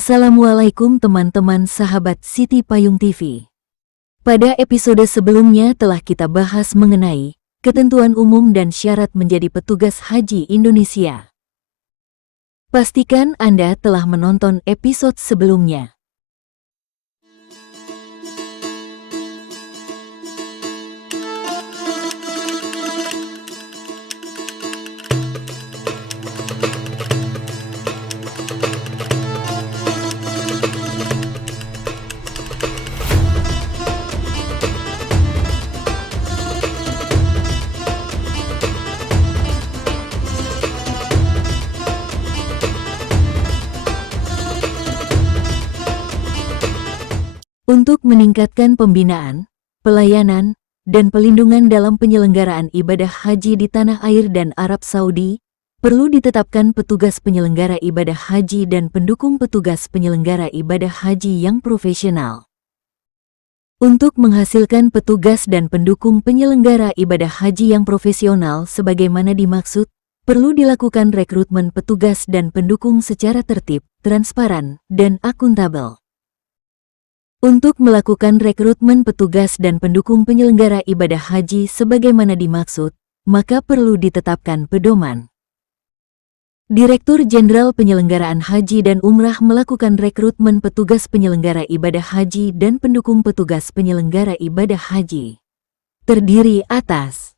Assalamualaikum teman-teman sahabat Siti Payung TV. Pada episode sebelumnya telah kita bahas mengenai ketentuan umum dan syarat menjadi petugas haji Indonesia. Pastikan Anda telah menonton episode sebelumnya. Untuk meningkatkan pembinaan, pelayanan, dan pelindungan dalam penyelenggaraan ibadah haji di tanah air dan Arab Saudi, perlu ditetapkan petugas penyelenggara ibadah haji dan pendukung petugas penyelenggara ibadah haji yang profesional. Untuk menghasilkan petugas dan pendukung penyelenggara ibadah haji yang profesional sebagaimana dimaksud, perlu dilakukan rekrutmen petugas dan pendukung secara tertib, transparan, dan akuntabel. Untuk melakukan rekrutmen petugas dan pendukung penyelenggara ibadah haji sebagaimana dimaksud, maka perlu ditetapkan pedoman. Direktur Jenderal Penyelenggaraan Haji dan Umrah melakukan rekrutmen petugas penyelenggara ibadah haji dan pendukung petugas penyelenggara ibadah haji. Terdiri atas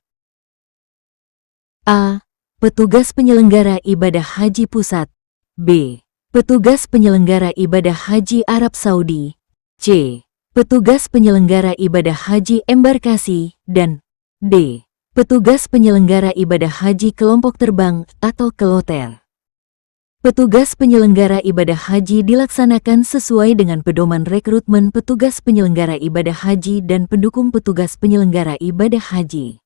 A. Petugas penyelenggara ibadah haji pusat. B. Petugas penyelenggara ibadah haji Arab Saudi. C. Petugas penyelenggara ibadah haji embarkasi, dan D. Petugas penyelenggara ibadah haji kelompok terbang atau keloter. Petugas penyelenggara ibadah haji dilaksanakan sesuai dengan pedoman rekrutmen petugas penyelenggara ibadah haji dan pendukung petugas penyelenggara ibadah haji.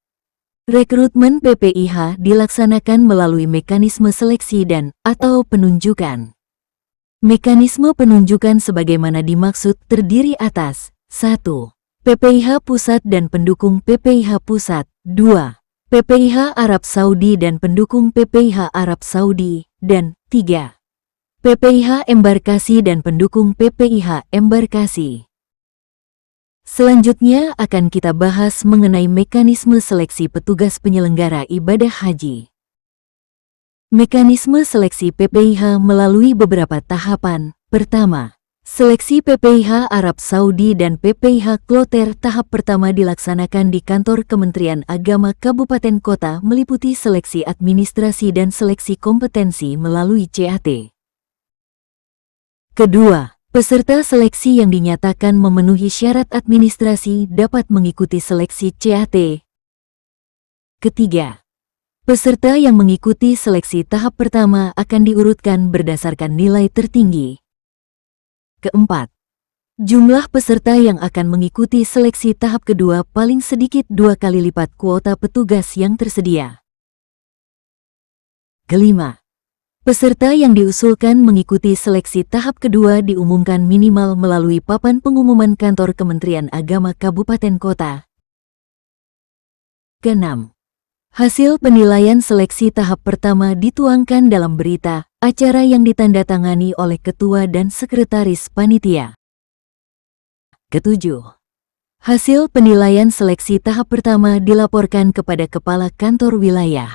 Rekrutmen PPIH dilaksanakan melalui mekanisme seleksi dan atau penunjukan. Mekanisme penunjukan sebagaimana dimaksud terdiri atas 1. PPIH Pusat dan pendukung PPIH Pusat. 2. PPIH Arab Saudi dan pendukung PPIH Arab Saudi. Dan 3. PPIH Embarkasi dan pendukung PPIH Embarkasi. Selanjutnya akan kita bahas mengenai mekanisme seleksi petugas penyelenggara ibadah haji. Mekanisme seleksi PPIH melalui beberapa tahapan. Pertama, seleksi PPIH Arab Saudi dan PPIH Kloter tahap pertama dilaksanakan di kantor Kementerian Agama Kabupaten Kota meliputi seleksi administrasi dan seleksi kompetensi melalui CAT. Kedua, peserta seleksi yang dinyatakan memenuhi syarat administrasi dapat mengikuti seleksi CAT. Ketiga, peserta yang mengikuti seleksi tahap pertama akan diurutkan berdasarkan nilai tertinggi. Keempat, jumlah peserta yang akan mengikuti seleksi tahap kedua paling sedikit 2 kali lipat kuota petugas yang tersedia. Kelima, peserta yang diusulkan mengikuti seleksi tahap kedua diumumkan minimal melalui papan pengumuman kantor Kementerian Agama Kabupaten Kota. Keenam, hasil penilaian seleksi tahap pertama dituangkan dalam berita acara yang ditandatangani oleh Ketua dan Sekretaris Panitia. Ketujuh, hasil penilaian seleksi tahap pertama dilaporkan kepada Kepala Kantor Wilayah.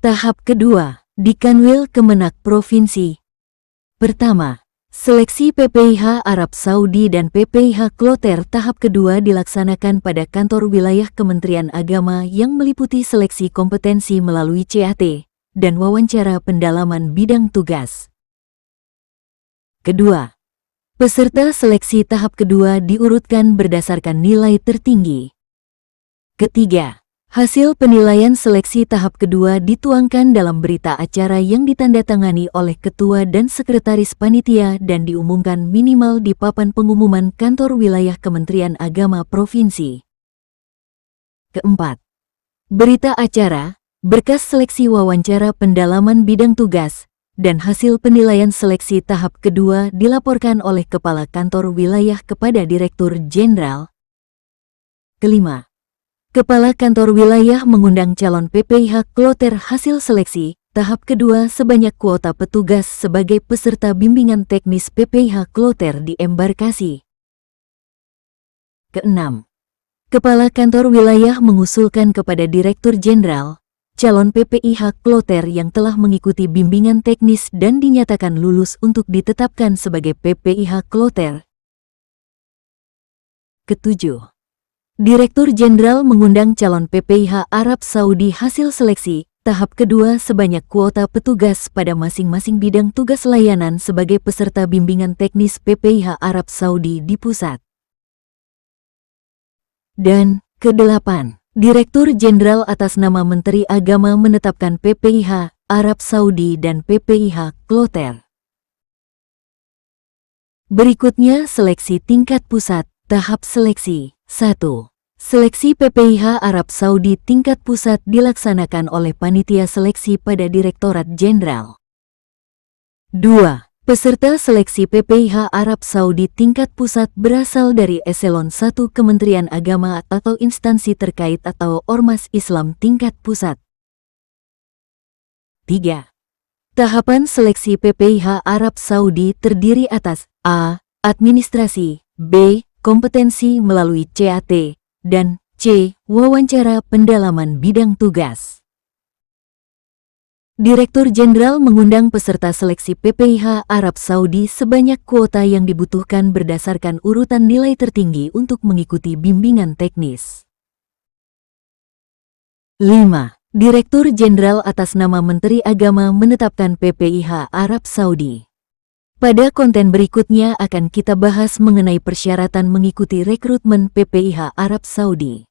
Tahap kedua, di Kanwil Kemenak Provinsi. Pertama, seleksi PPIH Arab Saudi dan PPIH Kloter tahap kedua dilaksanakan pada kantor wilayah Kementerian Agama yang meliputi seleksi kompetensi melalui CAT dan wawancara pendalaman bidang tugas. Kedua, peserta seleksi tahap kedua diurutkan berdasarkan nilai tertinggi. Ketiga, hasil penilaian seleksi tahap kedua dituangkan dalam berita acara yang ditandatangani oleh Ketua dan Sekretaris Panitia dan diumumkan minimal di papan pengumuman kantor wilayah Kementerian Agama Provinsi. Keempat, berita acara, berkas seleksi wawancara pendalaman bidang tugas, dan hasil penilaian seleksi tahap kedua dilaporkan oleh Kepala Kantor Wilayah kepada Direktur Jenderal. Kelima, Kepala Kantor Wilayah mengundang calon PPIH Kloter hasil seleksi Tahap kedua sebanyak kuota petugas sebagai peserta bimbingan teknis PPIH Kloter di embarkasi. Keenam, Kepala Kantor Wilayah mengusulkan kepada Direktur Jenderal, calon PPIH Kloter yang telah mengikuti bimbingan teknis dan dinyatakan lulus untuk ditetapkan sebagai PPIH Kloter. Ketujuh, Direktur Jenderal mengundang calon PPIH Arab Saudi hasil seleksi tahap kedua sebanyak kuota petugas pada masing-masing bidang tugas layanan sebagai peserta bimbingan teknis PPIH Arab Saudi di pusat. Dan kedelapan, Direktur Jenderal atas nama Menteri Agama menetapkan PPIH Arab Saudi dan PPIH Kloter. Berikutnya seleksi tingkat pusat, tahap seleksi. 1. Seleksi PPIH Arab Saudi tingkat pusat dilaksanakan oleh Panitia Seleksi pada Direktorat Jenderal. 2. Peserta seleksi PPIH Arab Saudi tingkat pusat berasal dari Eselon 1 Kementerian Agama atau instansi terkait atau Ormas Islam tingkat pusat. 3. Tahapan seleksi PPIH Arab Saudi terdiri atas A. Administrasi, B. Kompetensi melalui CAT, dan C. Wawancara pendalaman bidang tugas. Direktur Jenderal mengundang peserta seleksi PPIH Arab Saudi sebanyak kuota yang dibutuhkan berdasarkan urutan nilai tertinggi untuk mengikuti bimbingan teknis. 5. Direktur Jenderal atas nama Menteri Agama menetapkan PPIH Arab Saudi. Pada konten berikutnya akan kita bahas mengenai persyaratan mengikuti rekrutmen PPIH Arab Saudi.